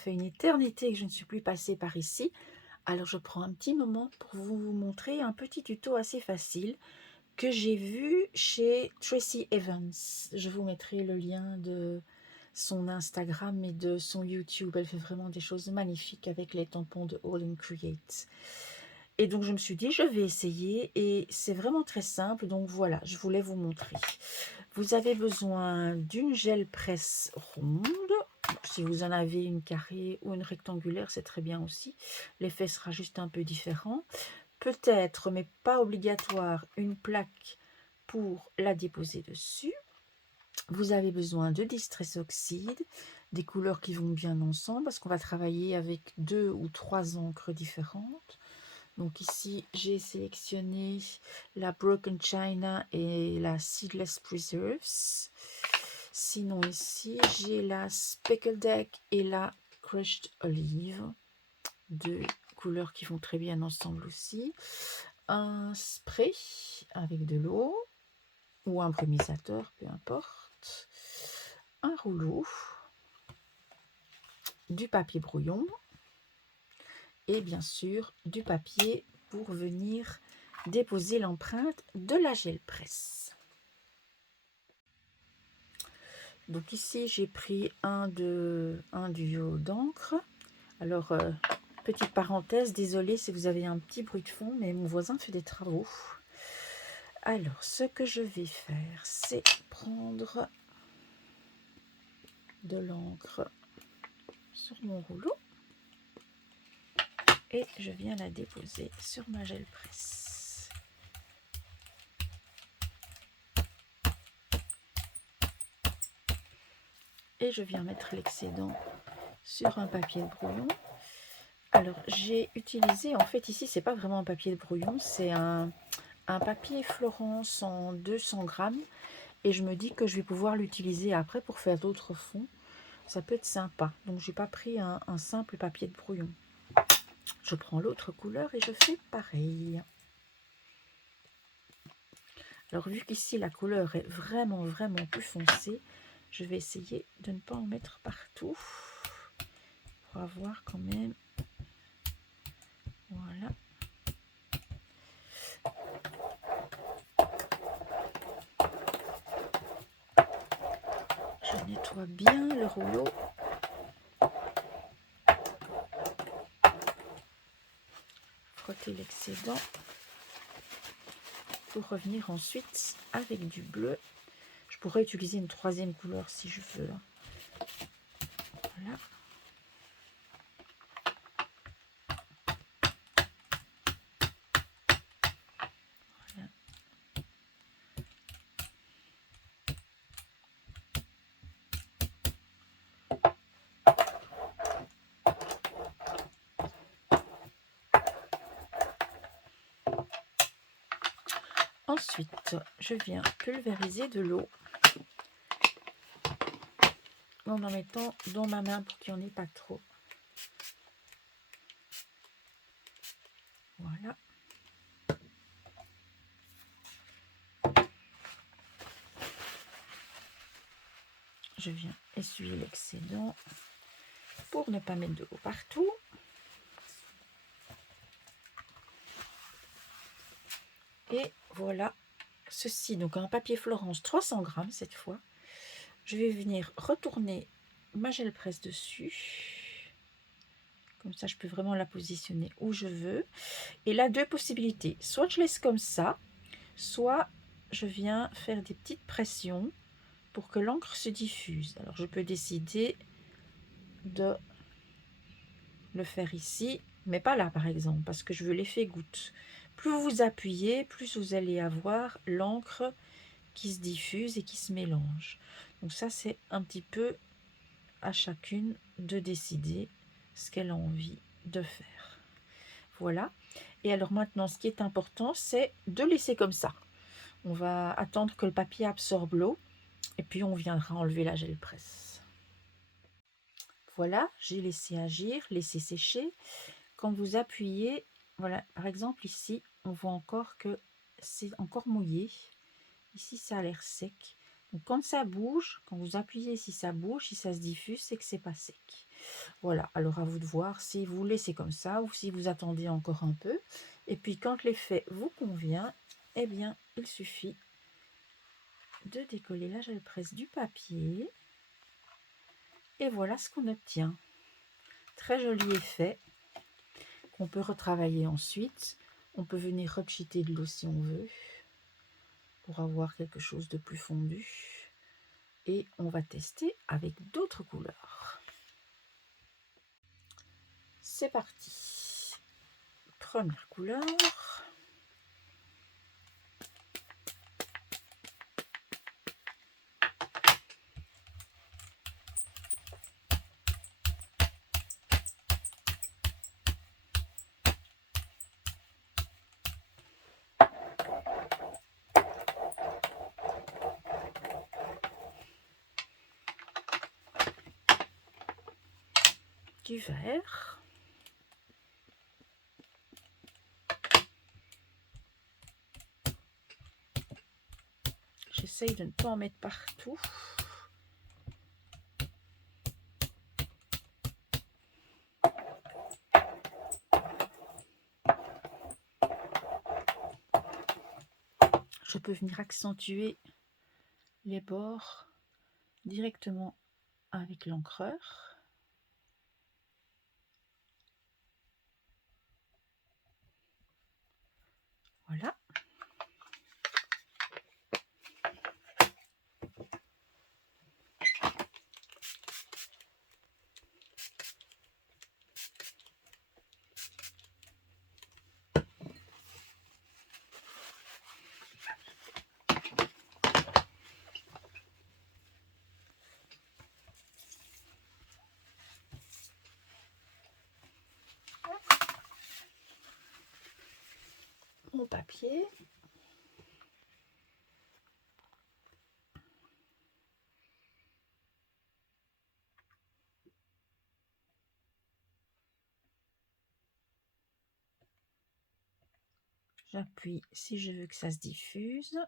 fait une éternité que je ne suis plus passée par ici. Alors je prends un petit moment pour vous montrer un petit tuto assez facile que j'ai vu chez Tracy Evans. Je vous mettrai le lien de son Instagram et de son YouTube. Elle fait vraiment des choses magnifiques avec les tampons de All in Create. Et donc je me suis dit, je vais essayer et c'est vraiment très simple. Donc voilà, je voulais vous montrer. Vous avez besoin d'une gel presse ronde. Si vous en avez une carrée ou une rectangulaire, c'est très bien aussi. L'effet sera juste un peu différent. Peut-être, mais pas obligatoire, une plaque pour la déposer dessus. Vous avez besoin de Distress Oxide, des couleurs qui vont bien ensemble parce qu'on va travailler avec 2 ou 3 encres différentes. Donc ici, j'ai sélectionné la Broken China et la Seedless Preserves. Sinon ici, j'ai la Speckled Deck et la Crushed Olive. Deux couleurs qui vont très bien ensemble aussi. Un spray avec de l'eau ou un brumisateur, peu importe. Un rouleau, du papier brouillon et bien sûr du papier pour venir déposer l'empreinte de la gel presse. Donc ici j'ai pris un duo d'encre. Alors petite parenthèse, désolée si vous avez un petit bruit de fond, mais mon voisin fait des travaux. Alors ce que je vais faire, c'est prendre de l'encre sur mon rouleau et je viens la déposer sur ma gel presse. Et je viens mettre l'excédent sur un papier de brouillon. Alors j'ai utilisé, en fait ici c'est pas vraiment un papier de brouillon, c'est un papier Florence en 200 grammes et je me dis que je vais pouvoir l'utiliser après pour faire d'autres fonds. Ça peut être sympa. Donc j'ai pas pris un simple papier de brouillon. Je prends l'autre couleur et je fais pareil. Alors vu qu'ici la couleur est vraiment plus foncée, je vais essayer de ne pas en mettre partout pour avoir quand même, voilà. Je nettoie bien le rouleau. Frotter l'excédent pour revenir ensuite avec du bleu. Je pourrais utiliser une troisième couleur si je veux. Voilà. Voilà. Ensuite, je viens pulvériser de l'eau en mettant dans ma main pour qu'il n'y en ait pas trop. Voilà. Je viens essuyer l'excédent pour ne pas mettre de l'eau partout. Et voilà ceci, donc un papier Florence 300 grammes cette fois. Je vais venir retourner ma gel presse dessus. Comme ça, je peux vraiment la positionner où je veux. Et là, deux possibilités. Soit je laisse comme ça, soit je viens faire des petites pressions pour que l'encre se diffuse. Alors, je peux décider de le faire ici, mais pas là, par exemple, parce que je veux l'effet goutte. Plus vous appuyez, plus vous allez avoir l'encre qui se diffuse et qui se mélange. Donc ça, c'est un petit peu à chacune de décider ce qu'elle a envie de faire. Voilà. Et alors maintenant, ce qui est important, c'est de laisser comme ça. On va attendre que le papier absorbe l'eau et puis on viendra enlever la gel presse. Voilà, j'ai laissé agir, laissé sécher. Quand vous appuyez, voilà, par exemple ici, on voit encore que c'est encore mouillé. Ici, ça a l'air sec. Donc quand ça bouge, quand vous appuyez, si ça bouge, si ça se diffuse, c'est que c'est pas sec. Voilà, alors à vous de voir si vous laissez comme ça ou si vous attendez encore un peu. Et puis quand l'effet vous convient, eh bien il suffit de décoller la gel presse du papier. Et voilà ce qu'on obtient. Très joli effet qu'on peut retravailler ensuite. On peut venir repchiter de l'eau si on veut pour avoir quelque chose de plus fondu. Et on va tester avec d'autres couleurs. C'est parti. Première couleur. Du vert. J'essaye de ne pas en mettre partout. Je peux venir accentuer les bords directement avec l'encreur. Voilà. Mon papier. J'appuie si je veux que ça se diffuse.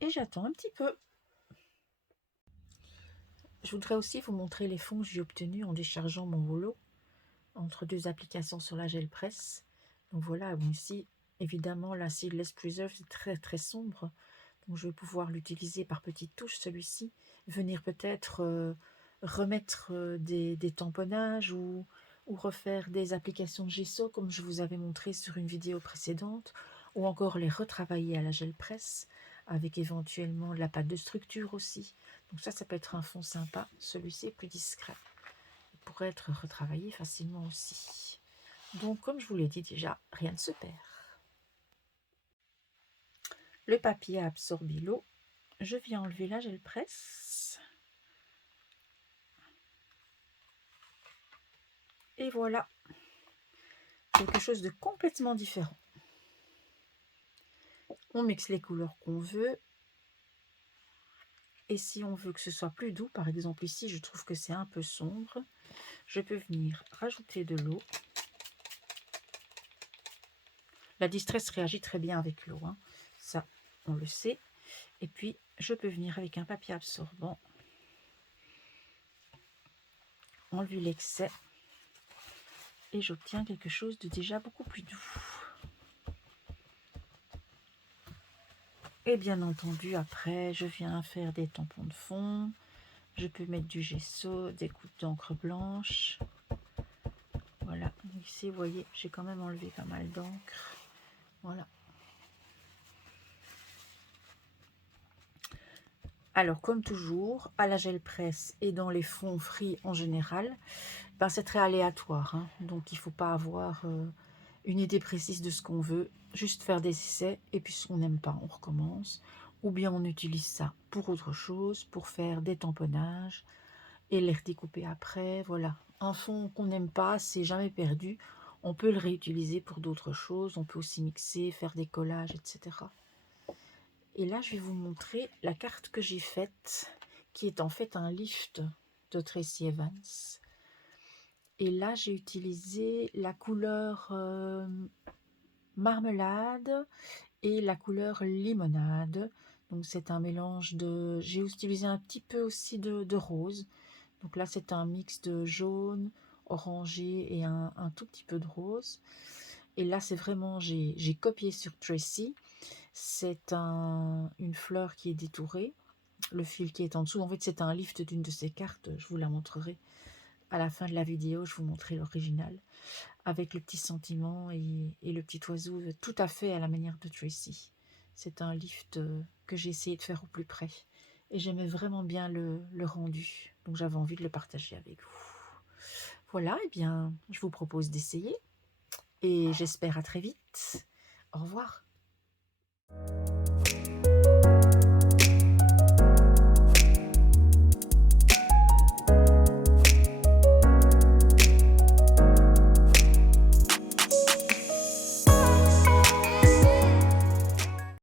Et j'attends un petit peu. Je voudrais aussi vous montrer les fonds que j'ai obtenus en déchargeant mon rouleau entre deux applications sur la gel presse. Donc voilà, bon, ici, évidemment, la Seedless Preserve est très très sombre. Donc je vais pouvoir l'utiliser par petites touches, celui-ci. Venir peut-être remettre des tamponnages ou refaire des applications de gesso comme je vous avais montré sur une vidéo précédente, ou encore les retravailler à la gel presse avec éventuellement de la pâte de structure aussi. Donc ça peut être un fond sympa. Celui-ci est plus discret. Il pourrait être retravaillé facilement aussi. Donc comme je vous l'ai dit déjà, rien ne se perd. Le papier a absorbé l'eau. Je viens enlever la gel presse. Et voilà, quelque chose de complètement différent. On mixe les couleurs qu'on veut. Et si on veut que ce soit plus doux, par exemple ici, je trouve que c'est un peu sombre, je peux venir rajouter de l'eau. La Distress réagit très bien avec l'eau, hein. Ça, on le sait. Et puis, je peux venir avec un papier absorbant, enlever l'excès, et j'obtiens quelque chose de déjà beaucoup plus doux. Et bien entendu, après, je viens faire des tampons de fond. Je peux mettre du gesso, des gouttes d'encre blanche. Voilà, ici, vous voyez, j'ai quand même enlevé pas mal d'encre. Voilà. Alors, comme toujours, à la gel presse et dans les fonds frits en général, ben, c'est très aléatoire, hein. Donc, il ne faut pas avoir une idée précise de ce qu'on veut. Juste faire des essais, et puis si on n'aime pas, on recommence. Ou bien on utilise ça pour autre chose, pour faire des tamponnages et les redécouper après. Voilà, un fond qu'on n'aime pas, c'est jamais perdu. On peut le réutiliser pour d'autres choses. On peut aussi mixer, faire des collages, etc. Et là, je vais vous montrer la carte que j'ai faite, qui est en fait un lift de Tracy Evans. Et là, j'ai utilisé la couleur marmelade et la couleur limonade. Donc c'est un mélange de... J'ai utilisé un petit peu aussi de rose. Donc là c'est un mix de jaune, orangé et un tout petit peu de rose. Et là c'est vraiment, j'ai copié sur Tracy. C'est une fleur qui est détourée. Le fil qui est en dessous, en fait c'est un lift d'une de ces cartes. Je vous la montrerai à la fin de la vidéo. Je vous montrerai l'original avec le petit sentiment et le petit oiseau tout à fait à la manière de Tracy. C'est un lift que j'ai essayé de faire au plus près. Et j'aimais vraiment bien le rendu. Donc j'avais envie de le partager avec vous. Voilà, et bien je vous propose d'essayer. Et j'espère à très vite. Au revoir.